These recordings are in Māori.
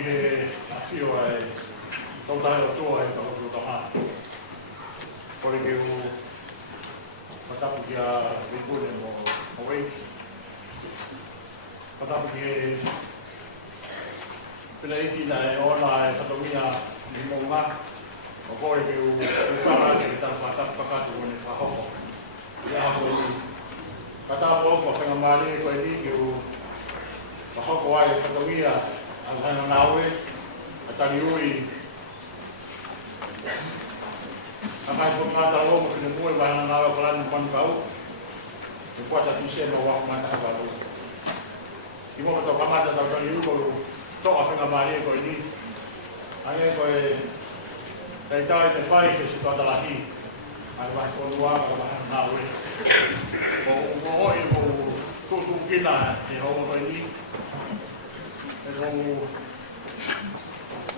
ki he asio ai tau tahe o toa he tau tau taha. Kore ke u patapu ki a rikune mo eiki. Patapu ki he pila eiki na e ona e whatomia ni mo ngā. O kore ke u whara ke tara patapu kakatu o ni whahoko. Ia hako i patapu o kwa whenga maari e koe ni ke u whahoko ai e whatomia a hana naue a tari ui a kai po ngata o mo kine mue wa hana naue kalani manu kau e puata tise no waku mata hakaru i mo kato kamata tau tari ui kolu toa whenga maari e koe ni ange koe kei tau e te whai ke si tau talahi ai wahi konua ka wa hana naue o oi mo tutu kina e homo koe ni e homo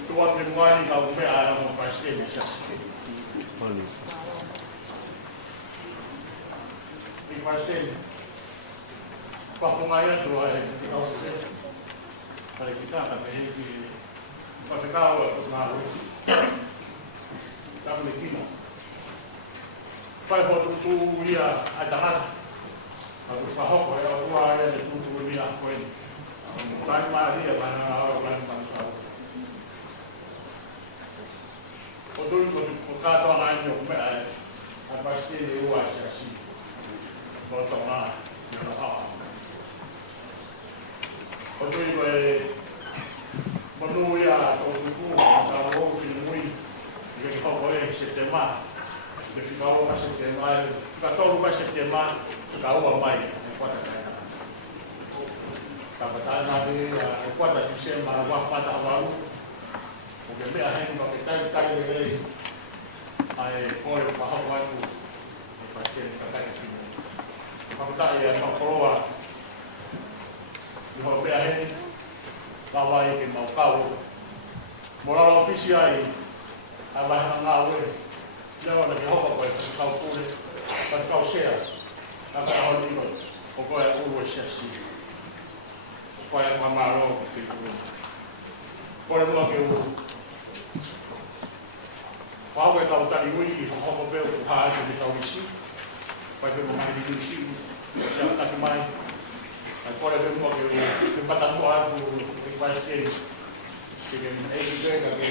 tuan ke mwani ka ume a mo paisteni sasi. I paisteni. Pafunga ia tua e ki kau se. Pare kita ka me ki pasekao a tu na ui. Tapu le kina. Pai fo tu ia a tahata. A tu whahoko e a ua ia le tu ia koe. Tai maria pana a plan pan o tui ko katoa na inyo kumea e a paisteni ua se asi ko tona na haa o tui ko e manu ia o tuku ka rou ki mui i ke hoko e septema ke whikau ka septema e ka toru ka septema ka ua mai e kwata kaina ka patai mani e kwata tisema wak mata hawaru o ke mea hengu ka ke tai le rei ai koe whahau atu e paisteni ka kai kinu. Whakatai e maukoroa i hau mea hengu lawa i ke maukau. Morala ofisi ai ai wahana ngā ue lewa na ke hoka koe kau pule kau sea na kai hau nino o koe a uru e siasi o koe a mamaro o whikuru. Kore mua ke uru Wau e tau tari ui i hoko peo ku haa ake ni tau isi. Pai peo mai ni isi, o se ataki mai. Ai kore peo mua ke patamua aku ke paisteni. Ke eiki peka ke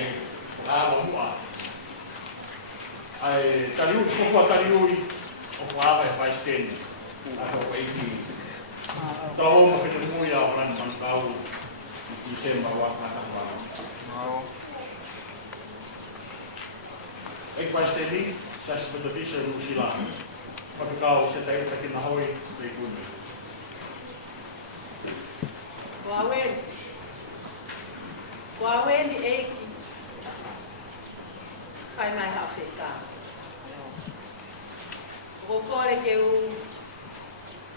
haa mua. Ai tari ui, kukua tari ui o kuawa e paisteni. Ai o eiki. Tau o mo whine mui au rani manu kau i semba waka na waka. E paisteni, sa se metodisa e Rusila. Whakakau se te ita ki na hoi te ikune. Kua weni eiki. Kai mai hao whika. Ko kore ke u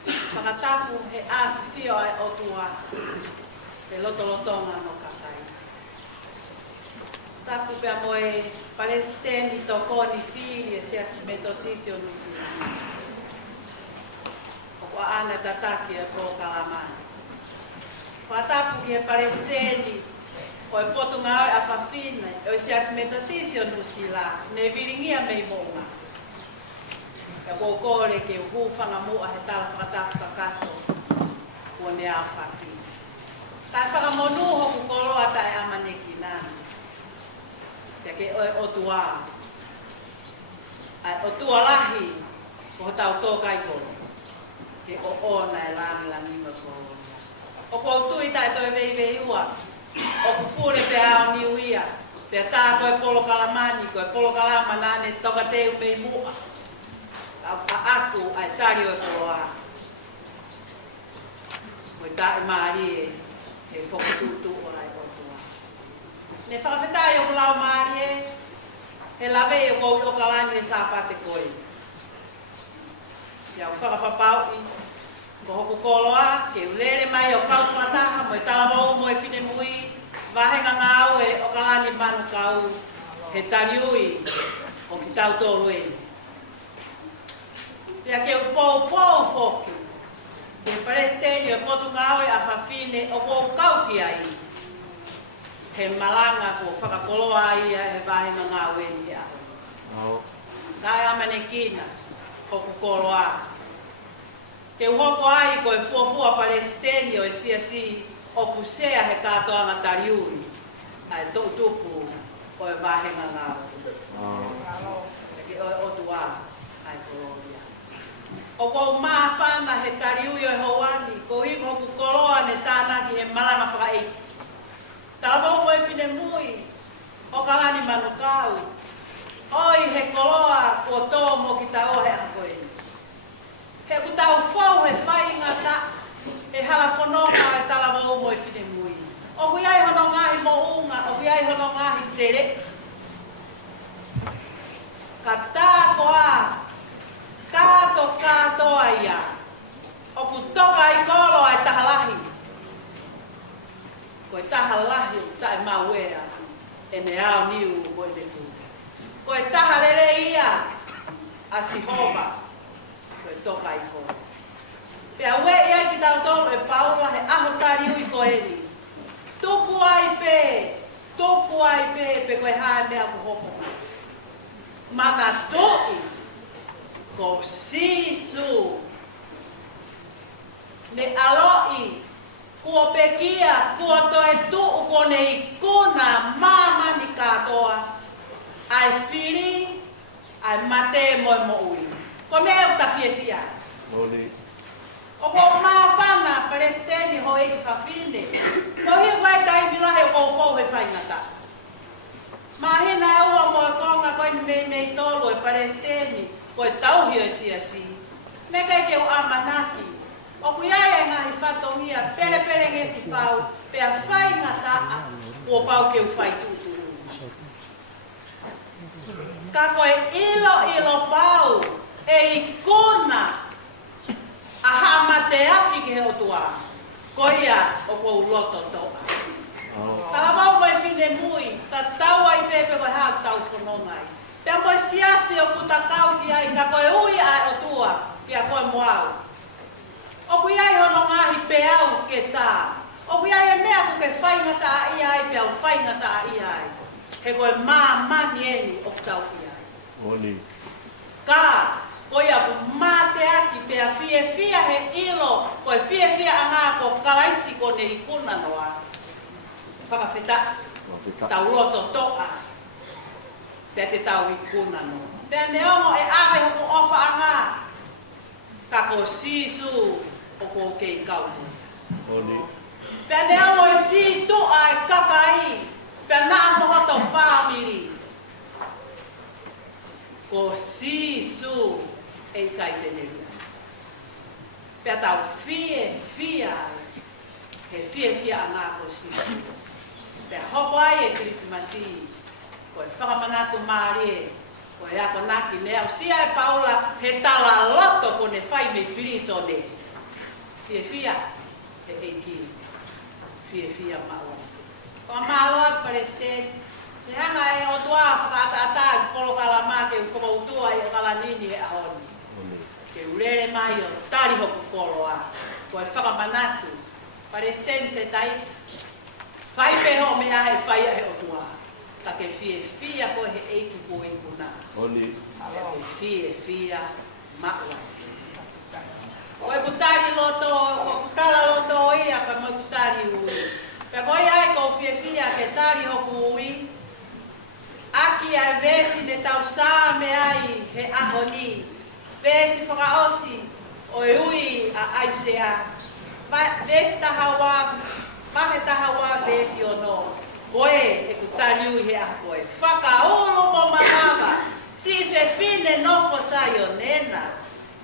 whakatapu he āwhiwhio ai o tua. Te lotolotonga no kakai. Tapu pia moe Palestini tokoni fili e sia metodisio Rusila. O kua ana tataki e ko kalamani. Kua tapu ki e Palestini o e potu ngau e awhawhina e sia metodisio Rusila ne viringia mei monga. E ko kore ke hūwhanga mua he tala whakatapu kakato o ne awhawhina. Tai whakamonu hoku koroa tai amaneki nani. Ya ke o tua ai o tua lahi ko tau to kai ko ke o na lami lami ko o ko tu ita to vei ua o ku pure pe a ni uia pe ta ko polo kalamani ko polo kalamana ne to ka te me mu a aku ai tari o ko a ko ta mari e fo tu o lai o tua ne whakawhetai o lau maari he lawe e kou o kalani e sāpate koi. Ia o whakapapau i ko hoku koloa, ke ulere mai o kau tuataha, mo e talavau mo e whine mui, wahenga ngāu e o kalani manu kau, he tariui o ki tau tōru e. Ia ke u pou foki, ke Palestini o potu ngāu e a whawhine o kou kau ki ai. he malanga ko whakakoloa ia he vahenga ngā weni a. Kai amane kina, hoku koloa. Ke uhoko ai ko e fuafua Palestini o e siasi o kusea he katoa na tariuri. Ai tō tupu o e vahenga ngā weni. O tua ai koloa. O ko maa whana he tariuri o e hauani, ko hiko hoku koloa ne tānaki he malanga whakaiti. Tāwau koe whine mui, o kalani manukau. Oi he koloa ko tō mo ki tau he koe. He ku tau whau he whaingata, he hala whanonga e tāwau mo e whine mui. O kui ai hono ngahi mo unga, o kui ai hono ngahi tere. Ka tā koa, kato aia. O ku toka i kolo ai tahalahi. Koe taha lahi o tae mawea, e ne ao niu koe te tu. Koe taha lele ia, a Sihova, koe toka i koe. Pea ue ia ki tau tolu e paula he aho tari ui koe ni. Tuku ai pe koe hae mea ku hoponga. Mana toi, ko sisu, ne aloi, kua pekia, kua toe tuu kone i kuna mama ni katoa. Ai whiri, ai mate moe mo ui. Ko mea uta fia. O ko maa whana Palestini ho eki whawhine. Ko hi koe tai milahe o kou fau he whaingata. Mahina e ua moe konga koe ni mei tolu e Palestini. Koe tauhio e siasi. Me kai ke u amanaki. O kuiai ngahi whatongia pere ngesi pau, pea whaingata o pau ke u whai tūturu. Ka koe ilo pau e i kona a hamate aki ke he otua. Koia o kou loto toa. Ka wau koe whine mui, ta tau ai pepe koe hao tau whanongai. Pea koe siasi o kuta kau ki ai, ka koe ui ai otua, pea koe moau. O kui ai hono ngahi peau ke tā. O kui ai e mea ku ke whaingata a ia ai peau whaingata a ia ai. He koe mani eni o tau ki ai. Oni. Ka, koe aku mate aki pea fia he ilo, koe fia anga ko kalaisi ko ne i kuna noa. Whakawheta, tau roto toa. Pea te tau i kuna noa. Pea ne ongo e awe hoku ofa anga. Ka ko sisu o ko kei kau. Oni. Pea ne ongo e si tu ai kakai. Pea naa mohoto family. Ko sisu e kai te neria. Pea tau fia ai. He fia anga ko sisu. Pea hopo ai e Krismasi. Ko e whakamanatu maarie. Ko e ako naki ne au sia e paula he tala loto ko ne whai me piriso ne. Fia he eiki. Fia maua. Ko maua Palestini. He hanga e o tua whakaata kolo kalama ke u whakautua i o kalanini e aoni. Ke urere mai o tari hoku kolo a. Ko e whakamanatu. Palestini se tai. Whai peho me ahe whai ahe o tua. Ka ke fia ko he eiku ko i kuna. Oni. Fia maua. Koe kutari loto, kutala loto ia ka mo kutari ui. Ka koe ai ko fia ke tari hoku ui. Aki ai vesi ne tau sāme ai he ahoni. Vesi whakaosi o e ui a aisea. Vesi tahawa, mahe tahawa vesi o no. Koe e kutari ui he a koe. Whakaulu mo mamawa. Si fespine nofo sai o nena.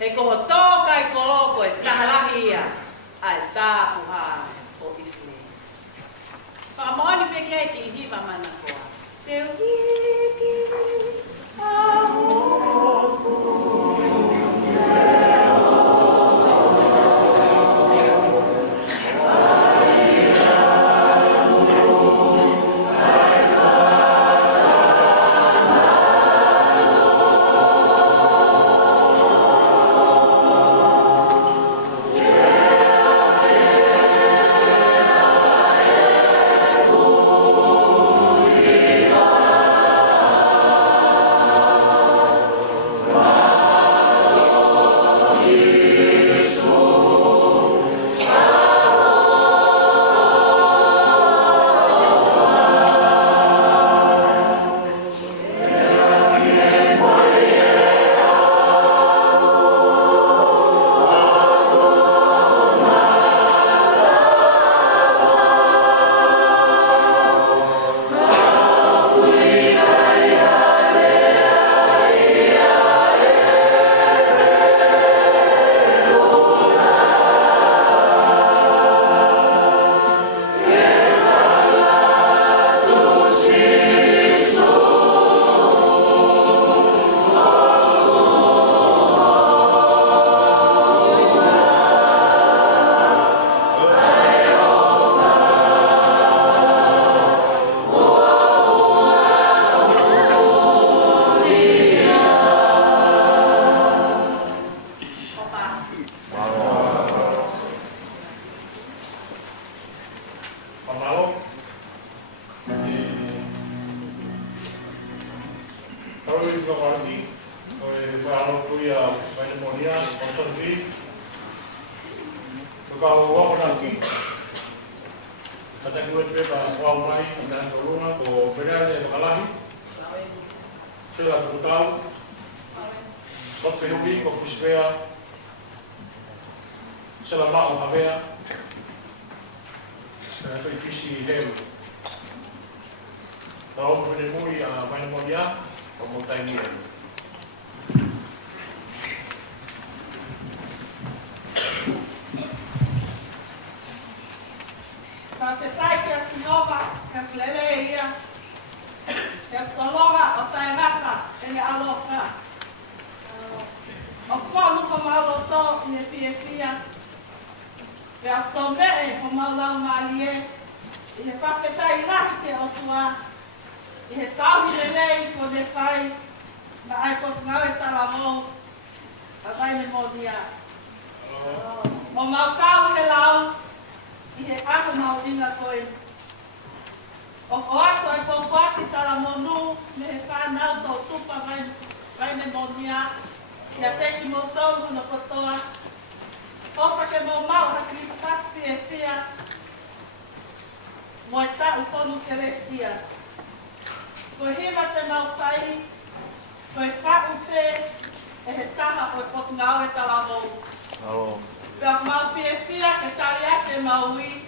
He koho tōka i koloko e tahalahia ai tāpuha o Israel. Whakamoani peke e ki hiva mana koa. Te wiki Oni. kuarti, whaalo kuia mai monia, konsorti, kau wako na ki, kata kuat pepa wau mai, dan koruna ko berada bakalahi, sila kutau, kau penuhi ko kuspea, sila mau habea, kau fisi heu. Kau menemui mai monia, kau mutai dia. Petai kia sinova, kia lele ia, kia tolora o tai rata, ele alofa. O whanu ko mauloto i e fia fia, kia to mea ko maulau malie, i he whawhetai rahi ke o tua, i he tauhi lelei ko ne whai, ma ai ko ngau e tala mou, a vai ne monia. O mau kau he lau, i he ako mau inga koe. O ato e kou whaki tala monu, me he whanau tau tupa vai ne monia, kia teki mo tau huna kotoa. Opa ke mo mau ha Kristas pia pia, mo e tau tonu ke restia. Koe hiwa te mau tai, koe whau te, e he taha koe potu ngau e tala mou. Pea mau pia pia e tali ake mau i.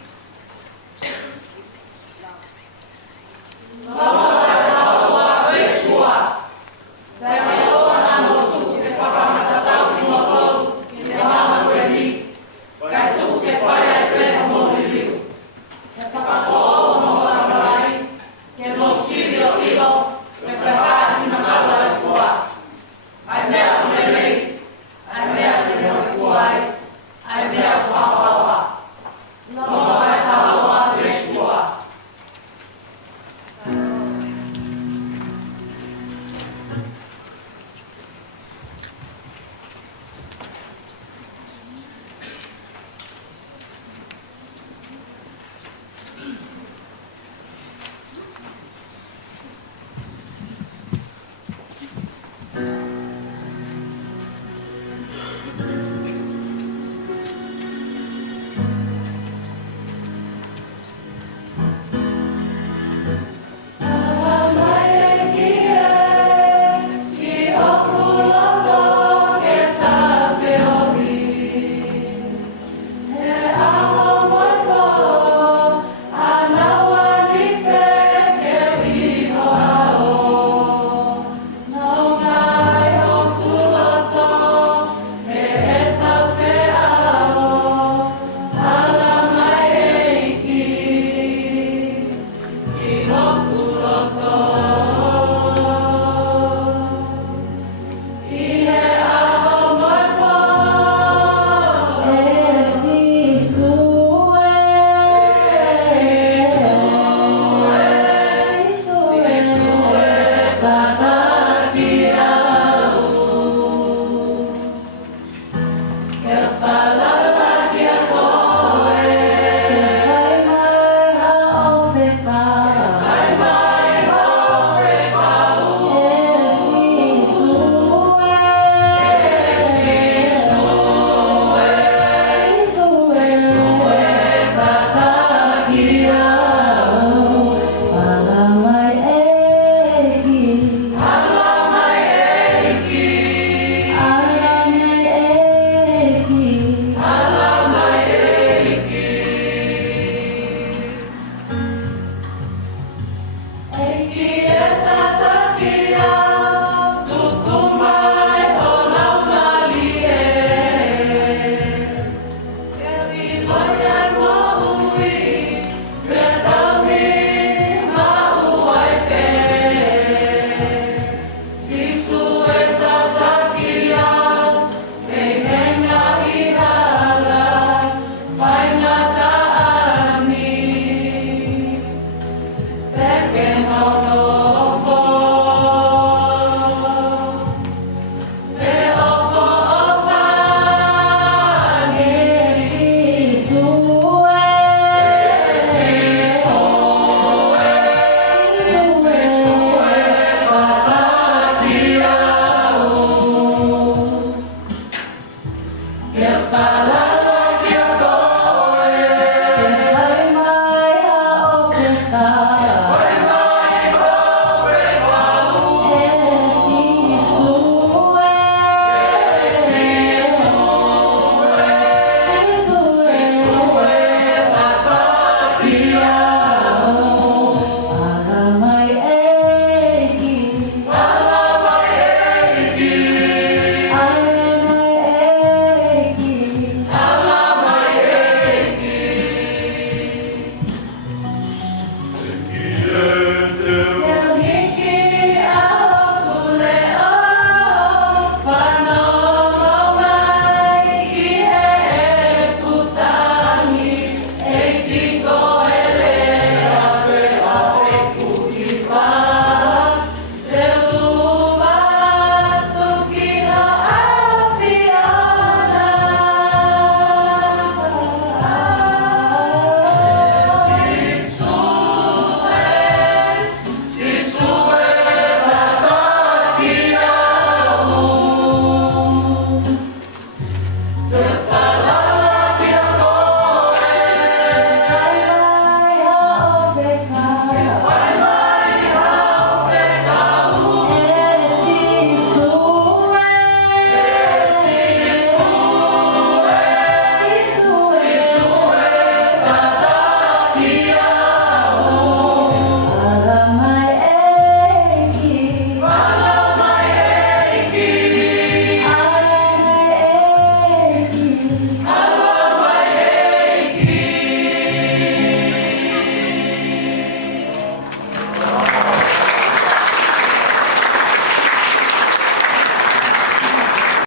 Io